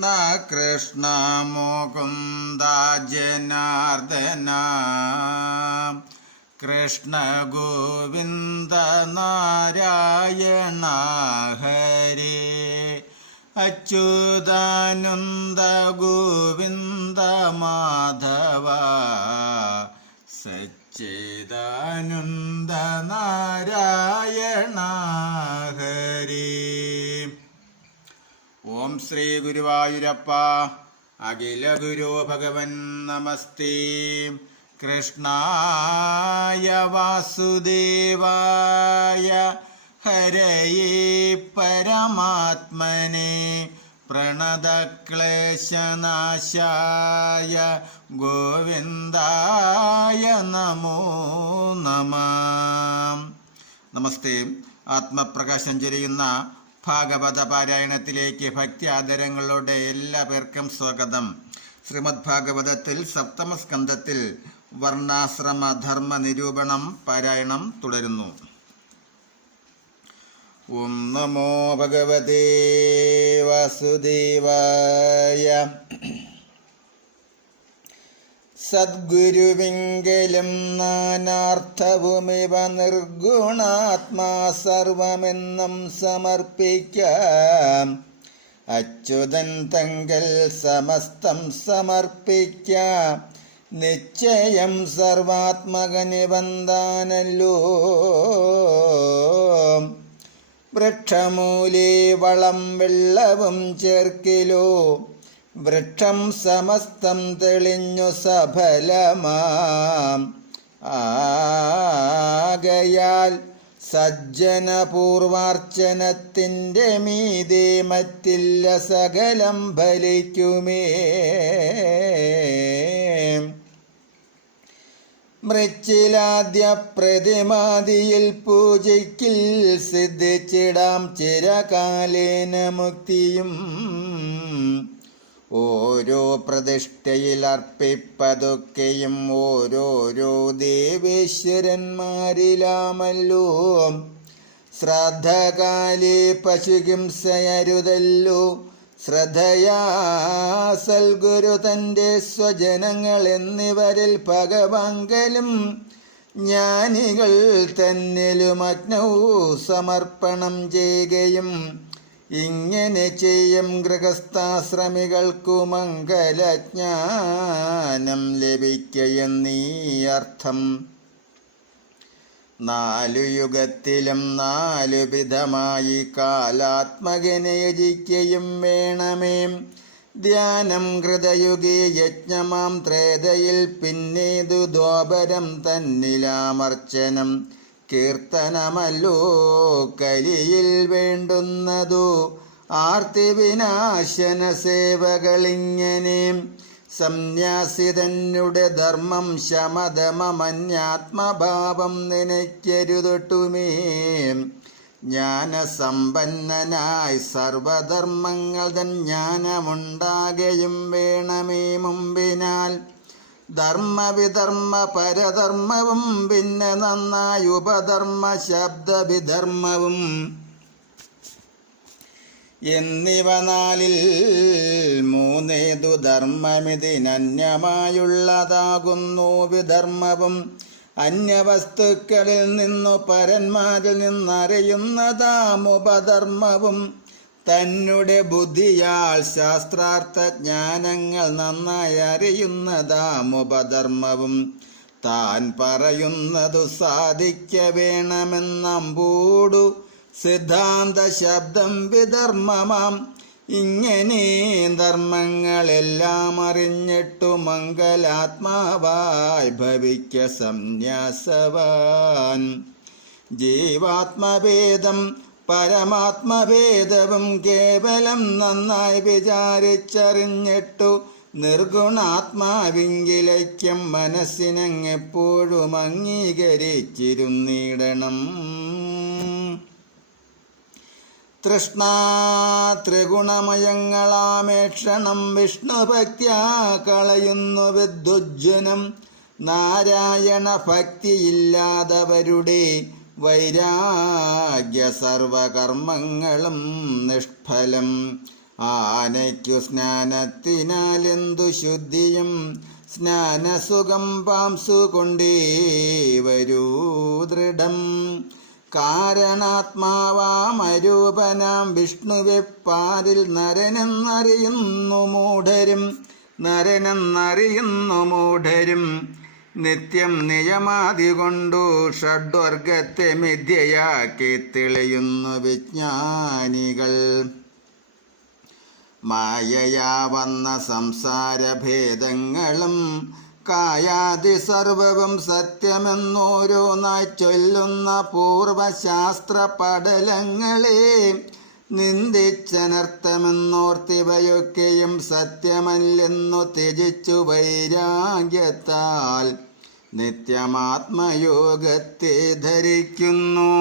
കൃഷ്ണ കൃഷ്ണ മുകുന്ദ ജനാർദ്ദന കൃഷ്ണ ഗോവിന്ദ നാരായണ ഹരേ അച്യുതാനന്ദ ഗോവിന്ദ മാധവ സച്ചിദാനന്ദ നാരായണ ഹരേ. ഓം ശ്രീ ഗുരുവായൂരപ്പ അഖില ഗുരു ഭഗവൻ നമസ്തേ. കൃഷ്ണായ വാസുദേവായ ഹരയേ പരമാത്മനെ പ്രണതക്ലേശനാശായ ഗോവിന്ദായ നമോ നമഃ. നമസ്തേ. ആത്മപ്രകാശം ചൊരിയുന്ന ഭാഗവത പാരായണത്തിലേക്ക് ഭക്തി ആദരങ്ങളോടെ എല്ലാ പേർക്കും സ്വാഗതം. ശ്രീമദ് ഭാഗവതത്തിൽ സപ്തമ സ്കന്ധത്തിൽ വർണ്ണാശ്രമ ധർമ്മ നിരൂപണം പാരായണം തുടരുന്നു. ഓം നമോ ഭഗവതേ വാസുദേവായ. സദ്ഗുരുവിങ്കലും നാനാർത്ഥവുമിവ നിർഗുണാത്മാ സർവമെന്നും സമർപ്പിക്കാം. അച്യുതൻ തങ്കൽ സമസ്തം സമർപ്പിക്കാം. നിശ്ചയം സർവാത്മകനിബന്ധാനല്ലോ. വൃക്ഷമൂലേ വളം വെള്ളവും ചേർക്കിലോ. വൃക്ഷം സമസ്തം തെളിഞ്ഞു സഫലമാം. ആകയാൽ സജ്ജനപൂർവാർച്ചനത്തിൻ്റെ മീതെ മറ്റില്ല സകലം ഫലിക്കുമേ. മൃച്ചിലാദ്യ പ്രതിമാദിയിൽ പൂജയ്ക്കിൽ സിദ്ധിച്ചിടാം ചിരകാലേന മുക്തിയും. ഓരോ പ്രതിഷ്ഠയിൽ അർപ്പിപ്പതൊക്കെയും ഓരോരോ ദേവേശ്വരന്മാരിലാമല്ലോ. ശ്രദ്ധകാലേ പശുഹിംസയരുതല്ലോ. ശ്രദ്ധയാ സൽഗുരു തൻ്റെ സ്വജനങ്ങൾ എന്നിവരിൽ ഭഗവാങ്കലും ജ്ഞാനികൾ തന്നിലും അഗ്നവും സമർപ്പണം ചെയ്യുകയും ഇങ്ങനെ ചെയ്യും ഗൃഹസ്ഥാശ്രമികൾക്കു മംഗലജ്ഞാനം ലഭിക്കയെന്നീ അർത്ഥം. നാലു യുഗത്തിലും നാലു വിധമായി കാലാത്മകനെ യജിക്കയും വേണമേ. ധ്യാനം കൃതയുഗേ യജ്ഞമാം ത്രേതയിൽ പിന്നേതു ദ്വാപരം തന്നിലാമർച്ചനം. കീർത്തനമല്ലോ കലിയിൽ വേണ്ടുന്നതു. ആർത്തി വിനാശന സേവകളിങ്ങനെ. സന്യാസിതന്നുടെ ധർമ്മം ശമദമന്യാത്മഭാവം നിനയ്ക്കരുതൊട്ടുമേ. ജ്ഞാനസമ്പന്നനായി സർവധർമ്മങ്ങൾ തൻ ജ്ഞാനമുണ്ടാകയും വേണമേ മുമ്പിനാൽ. ധർമ്മവിധർമ്മ പരധർമ്മവും പിന്നെ നന്നായി ഉപധർമ്മ ശബ്ദവിധർമ്മവും എന്നിവ നാലിൽ മൂന്നേതു ധർമ്മമിതിനന്യമായുള്ളതാകുന്നു വിധർമ്മവും. അന്യവസ്തുക്കളിൽ നിന്നു പരന്മാരിൽ നിന്നറിയുന്നതാമുപധർമ്മവും. തന്നെ ബുദ്ധിയാൽ ശാസ്ത്രാർത്ഥ ജ്ഞാനങ്ങൾ നന്നായി അറിയുന്നതാമുപധർമ്മവും. താൻ പറയുന്നതു സാധിക്ക വേണമെന്നമ്പൂടു സിദ്ധാന്ത ശബ്ദം വിധർമ്മമാം. ഇങ്ങനെ ധർമ്മങ്ങളെല്ലാം അറിഞ്ഞിട്ടു മംഗലാത്മാവായി ഭവിക്ക സന്യാസവാൻ. ജീവാത്മഭേദം പരമാത്മഭേദവും കേവലം നന്നായി വിചാരിച്ചറിഞ്ഞിട്ടു നിർഗുണാത്മാവിങ്കിലൈക്യം മനസ്സിനെപ്പോഴും അംഗീകരിച്ചിരുന്നിടണം. തൃഷ്ണ ത്രിഗുണമയങ്ങളാമേക്ഷണം വിഷ്ണുഭക്ത്യാ കളയുന്നു വിദ്യുജ്ജനം. നാരായണ ഭക്തിയില്ലാത്തവരുടെ വൈരാഗ്യ സർവകർമ്മങ്ങളും നിഷ്ഫലം. ആനയ്ക്കു സ്നാനത്തിനാലെന്തു ശുദ്ധിയും സ്നാനസുഖം പാംസു കൊണ്ടേ വരൂ ദൃഢം. കാരണാത്മാവാമരൂപനാം വിഷ്ണുവെ പാരിൽ നരനെന്നറിയുന്നു മൂഢരും നിത്യം നിയമാതി കൊണ്ടു ഷഡ്വർഗത്തെ മിഥ്യയാക്കി തെളിയുന്നു വിജ്ഞാനികൾ. മായയാ വന്ന സംസാരഭേദങ്ങളും കായാതി സർവവും സത്യമെന്നോരോന്നായി ചൊല്ലുന്ന പൂർവശാസ്ത്ര പടലങ്ങളെ നിന്ദിച്ചനർത്ഥമെന്നോർത്തിവയൊക്കെയും സത്യമല്ലെന്നു ത്യജിച്ചു വൈരാഗ്യത്താൽ നിത്യമാത്മയോഗത്തെ ധരിക്കുന്നു.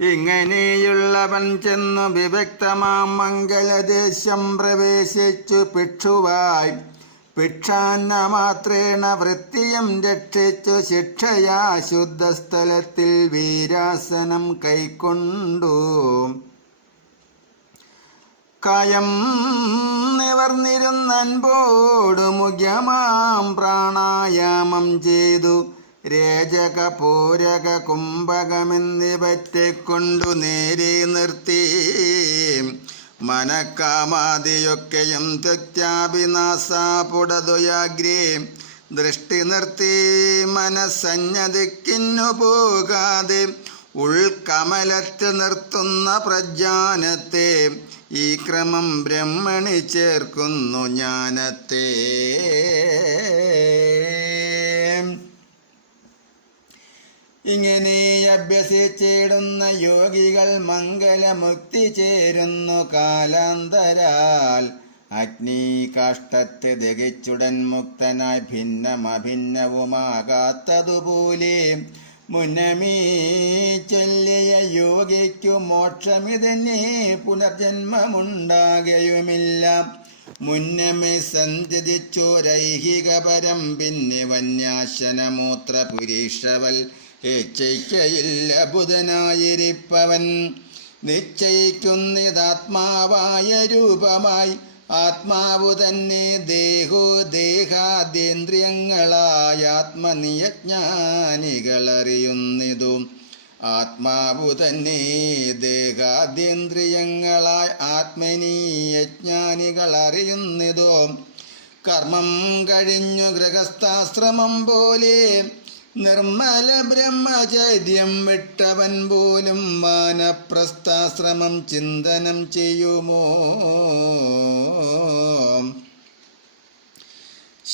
ഇങ്ങനെയുള്ളവൻ ചെന്നു വിവക്തമാം മംഗലദേശം പ്രവേശിച്ചു ഭിക്ഷുവായി ഭിക്ഷാന്നമാത്രേണ വൃത്തിയും രക്ഷിച്ചു ശിക്ഷയാ ശുദ്ധസ്ഥലത്തിൽ വീരാസനം കൈക്കൊണ്ടു കായം നിവർന്നിരുന്നൻപോടു മുഖ്യമാം പ്രാണായാമം ചെയ്തു രേചക പൂരക കുംഭകമെന്നിവറ്റെ കൊണ്ടു നേരെ നിർത്തി മനക്കാമാദിയൊക്കെയും ത്യക്ത്യാഭിനാസാപുടതുയാഗ്രേ ദൃഷ്ടി നിർത്തി മനസ്സഞ്ജതിക്കിന്നു പോകാതെ ഉൾക്കമലത്ത് നിർത്തുന്ന പ്രജ്ഞാനത്തെ ഈ ക്രമം ബ്രഹ്മണി ചേർക്കുന്നു ജ്ഞാനത്തെ. ഇങ്ങനെ അഭ്യസിച്ചിടുന്ന യോഗികൾ മംഗലമുക്തി ചേരുന്നു കാലാന്തരാൽ. അഗ്നികാഷ്ഠത്തെ ദഹിച്ചുടൻ മുക്തനായി ഭിന്നമഭിന്നവുമാകാത്തതുപോലെ മുന്നമീ ചൊല്ലിയ യോഗിക്കു മോക്ഷമിതന്നെ പുനർജന്മമുണ്ടാകുകയുമില്ല. മുന്നമേ സന്ധ്യതിച്ചോരൈഹികപരം പിന്നെ വന്യാശനമൂത്ര പുരീഷവൽ ഏച്ചയ്ക്കയില്ല ബുധനായിരിപ്പവൻ. നിശ്ചയിക്കുന്നിതാത്മാവായ രൂപമായി ആത്മാവു തന്നെ ദേഹാദ്യേന്ദ്രിയങ്ങളായ ആത്മനിയജ്ഞാനികളറിയുന്നിതു. ആത്മാവു തന്നെ ദേഹാദ്യേന്ദ്രിയങ്ങളായ ആത്മനീയജ്ഞാനികളറിയുന്നിതു. കർമ്മം കഴിഞ്ഞു ഗൃഹസ്ഥാശ്രമം പോലെ നിർമ്മല ബ്രഹ്മചര്യം വിട്ടവൻ പോലും വാനപ്രസ്ഥാശ്രമം ചിന്തനം ചെയ്യുമോ?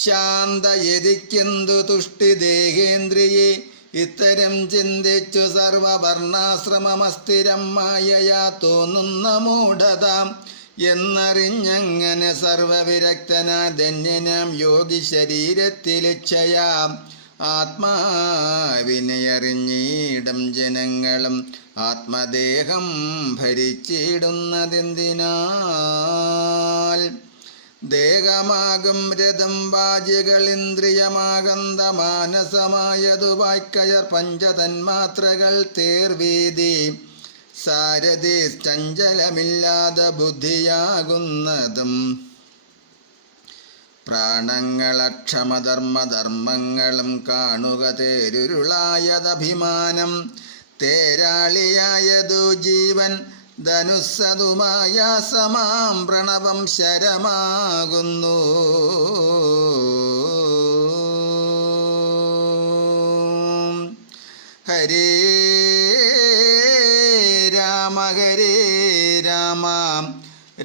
ശാന്തയതിക്കെന്തു തുഷ്ടി ദേഹേന്ദ്രിയെ ഇത്തരം ചിന്തിച്ചു സർവവർണാശ്രമമസ്ഥിരം മായയാ തോന്നുന്ന മൂഢത എന്നറിഞ്ഞങ്ങനെ സർവവിരക്തനാ ധന്യനാം യോഗി ശരീരത്തിലിച്ഛയാം ആത്മാവിനെയറിഞ്ഞിടം ജനങ്ങളും ആത്മദേഹം ഭരിച്ചിടുന്നതെന്തിനാൽ? ദേഹമാകും രഥം വാചികൾ ഇന്ദ്രിയമാകന്ത മാനസമായതു വായ്ക്കയർ പഞ്ചതന്മാത്രകൾ തേർവേദി സാരഥി ചഞ്ചലമില്ലാതെ ബുദ്ധിയാകുന്നതും പ്രാണങ്ങളക്ഷമധർമ്മധർമ്മങ്ങളും കാണുക തേരുരുളായതഭിമാനം തേരാളിയായതു ജീവൻ ധനുസ്സതുമായ സമാം പ്രണവം ശരമാകുന്നു. ഹരേ രാമ ഹരേ രാമ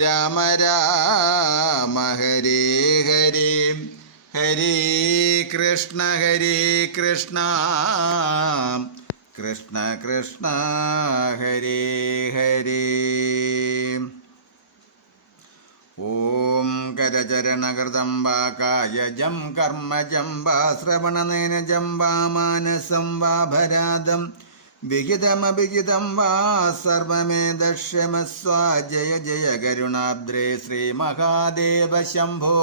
രാമ രാമ ഹരേ ഹരേ ഹരേ കൃഷ്ണ കൃഷ്ണ കൃഷ്ണ ഹരേ ഹരേ. ഓം കരചരണകൃതം വാ കായജം കർമ്മജം വാ ശ്രവണനേനജം വാ മാനസം വാ ഭരാദം വിഹിതമഭിഹിതം വാ സർവമേധക്ഷമസ്വ. ജയ ജയ കരുണാബ്ദേ ശ്രീ മഹാദേവ ശംഭോ.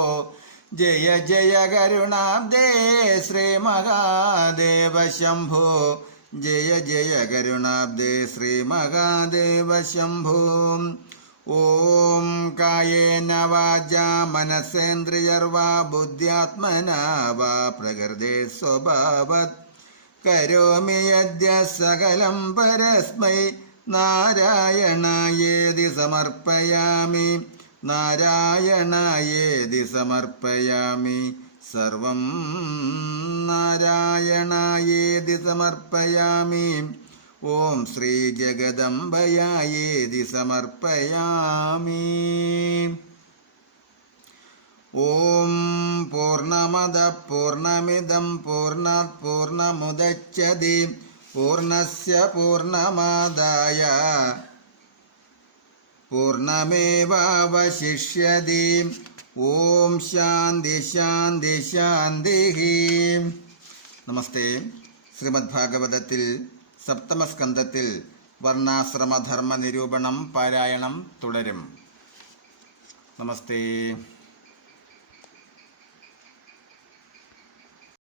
ജയ ജയ കരുണാബ്ദേ ശ്രീ മഹാദേവ ശംഭോ. ജയ ജയ കരുണാബ്ദേ ശ്രീ മഹാദേവ ശംഭോ. ഓം കായേന വാചാ മനസേന്ദ്രിയർവാ ബുദ്ധ്യാത്മനാ വാ പ്രകൃതേ സ്വഭാവത് കരോമി യദ്യ സകലം പരസ്മൈ നാരായണായേതി സമർപ്പയാമി നാരായണായേതി സമർപ്പയാമി സർവം നാരായണായേതി സമർപ്പയാമി ഓം ശ്രീ ജഗദംബയായേതി സമർപ്പയാമി ഓം പൂർണ്ണമദ പൂർണ്ണമിദം പൂർണ്ണാത് പൂർണ്ണമുദച്യതി പൂർണ്ണസ്യ പൂർണ്ണമാദായ പൂർണ്ണമേവാവശിഷ്യതി ഓം ശാന്തി ശാന്തി ശാന്തി. നമസ്തേ. ശ്രീമദ് ഭാഗവതത്തിൽ സപ്തമസ്കന്ധത്തിൽ വർണ്ണാശ്രമധർമ്മ നിരൂപണം പാരായണം തുടരും. നമസ്തേ.